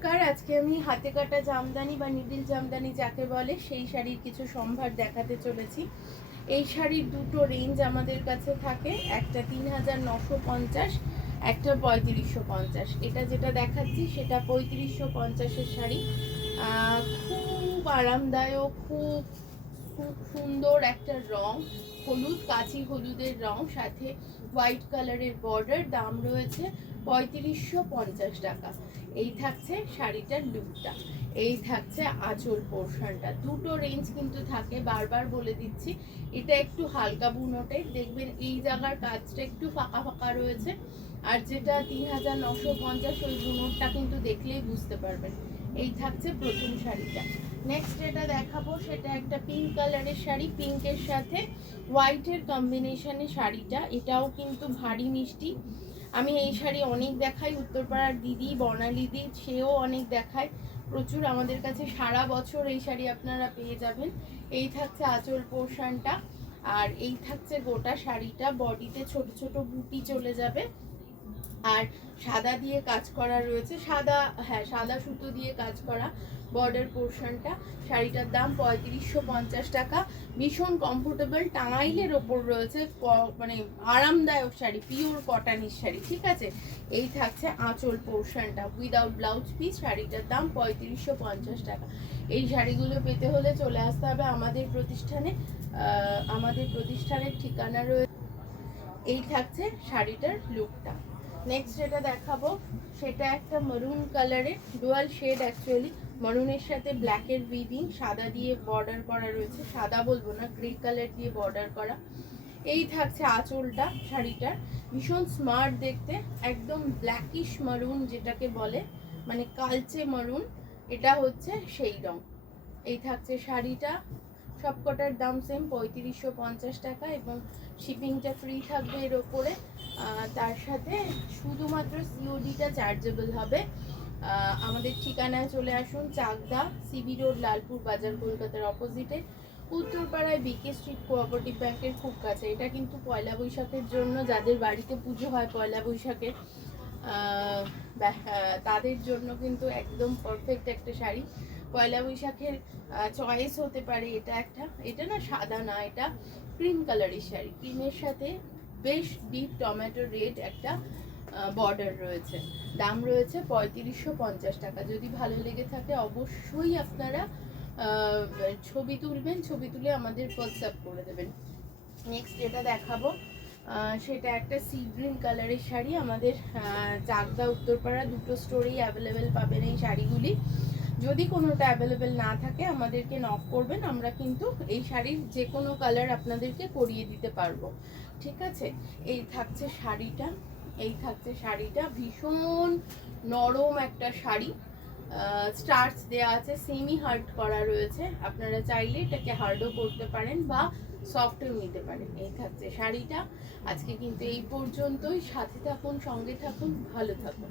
নমস্কার, আজকে আমি হাতে কাটা জামদানি বা নিডিল জামদানি যাকে বলে সেই শাড়ির কিছু সম্ভার দেখাতে চলেছি। এই শাড়ির দুটো রেঞ্জ আমাদের কাছে থাকে, একটা ৩৯৫০, একটা ৩৫৫০। এটা যেটা দেখাচ্ছি সেটা ৩৫৫০-এর শাড়ি। খুব আরামদায়ক, খুব খুব সুন্দর একটা রং, হলুদ, কাঁচি হলুদের রং, সাথে হোয়াইট কালারের বর্ডার। দাম রয়েছে ৩৫৫০ টাকা। এই থাকছে শাড়িটার লুকটা, এই থাকছে আঁচল পোর্শনটা। দুটো রেঞ্জ কিন্তু থাকে, বারবার বলে দিচ্ছি। এটা একটু হালকা বুনটের, দেখবেন এই জায়গার কাজটা একটু ফাঁকা ফাঁকা রয়েছে। আর যেটা ৩৯৫০ ওই বুনটটা কিন্তু দেখলেই বুঝতে পারবেন। এই থাকছে প্রথম শাড়িটা। নেক্সট যেটা দেখাবো সেটা একটা পিঙ্ক কালারের শাড়ি, পিঙ্কের সাথে হোয়াইটের কম্বিনেশনে শাড়িটা। এটাও কিন্তু ভারী মিষ্টি। আমি এই শাড়ি অনেক দেখাই, উত্তরপাড়ার দিদি বর্ণালী দি সেও অনেক দেখায় প্রচুর। আমাদের কাছে সারা বছর এই শাড়ি আপনারা পেয়ে যাবেন। এই থাকছে আঁচল পোর্শনটা, আর এই থাকছে গোটা শাড়িটা। বডিতে ছোট ছোট বুটি চলে যাবে, আর সাদা দিয়ে কাজ করা রয়েছে, সাদা সুতো দিয়ে কাজ করা বর্ডার পোর্শনটা। শাড়িটার দাম ৩৫৫০ টাকা। ভীষণ কমফোর্টেবল, টাঙাইলের ওপর রয়েছে, মানে আরামদায়ক শাড়ি, পিওর কটনের শাড়ি, ঠিক আছে। এই থাকছে আঁচল পোর্শনটা উইদাউট ব্লাউজ পিস। শাড়িটার দাম ৩৫৫০ টাকা। এই শাড়িগুলো পেতে হলে চলে আসতে হবে আমাদের প্রতিষ্ঠানে। আমাদের প্রতিষ্ঠানের ঠিকানা রয়েছে। এই থাকছে শাড়িটার লুকটা। নেক্সট যেটা দেখাবো সেটা একটা মারুন কালারের, ডুয়াল শেড অ্যাকচুয়ালি, মারুনের সাথে ব্ল্যাকের উইভিং, সাদা দিয়ে বর্ডার করা রয়েছে, সাদা বলবো না, গ্রে কালার দিয়ে বর্ডার করা। এই থাকছে আঁচলটা শাড়িটার, ভীষণ স্মার্ট দেখতে, একদম ব্ল্যাকিশ মারুন যেটাকে বলে, মানে কালচে মারুন, এটা হচ্ছে সেই রং। এই থাকছে শাড়িটা, সবকটার দাম সেম ৩৫৫০ টাকা, এবং শিপিংটা ফ্রি থাকবে এর ওপরে। তার সাথে শুধুমাত্র সিওডিটা চার্জেবল হবে। আমাদের ঠিকানায় চলে আসুন, চাকদা সিবি রোড, লালপুর বাজার, কলকাতার অপোজিটে, উত্তরপাড়ায় বিকে স্ট্রিট, কোঅপারেটিভ ব্যাংকের খুব কাছে। এটা কিন্তু পয়লা বৈশাখের জন্য, যাদের বাড়িতে পুজো হয় পয়লা বৈশাখে, তাদের জন্য কিন্তু একদম পারফেক্ট একটা শাড়ি। পয়লা বৈশাখের চয়েস হতে পারে এটা একটা, এটা না সাদা না, এটা ক্রিম কালারের শাড়ি, ক্রিমের সাথে বেশ ডিপ টমেটো রেড একটা বর্ডার রয়েছে। দাম রয়েছে ৩৫৫০ টাকা। যদি ভালো লেগে থাকে অবশ্যই আপনারা ছবি তুলবেন, ছবি তুলে আমাদের হোয়াটসঅ্যাপ করে দেবেন। নেক্সট যেটা দেখাবো সেটা একটা সি গ্রিন কালারের শাড়ি। আমাদের চাকদা উত্তরপাড়া দুটো স্টোরেই অ্যাভেলেবেল পাবেন এই শাড়িগুলি। যদি কোনোটা অ্যাভেলেবেল না থাকে আমাদেরকে নক করবেন, আমরা কিন্তু এই শাড়ির যে কোনো কালার আপনাদেরকে করিয়ে দিতে পারবো, ঠিক আছে। এই থাকছে শাড়িটা, এই থাকছে শাড়িটা, ভীষণ নরম একটা শাড়ি, স্টার্চ দেওয়া আছে, সেমি হার্ড করা রয়েছে। আপনারা চাইলে এটাকে হার্ডও করতে পারেন বা সফটও নিতে পারেন। এই থাকছে শাড়িটা। আজকে কিন্তু এই পর্যন্তই, সাথে থাকুন, সঙ্গে থাকুন, ভালো থাকুন।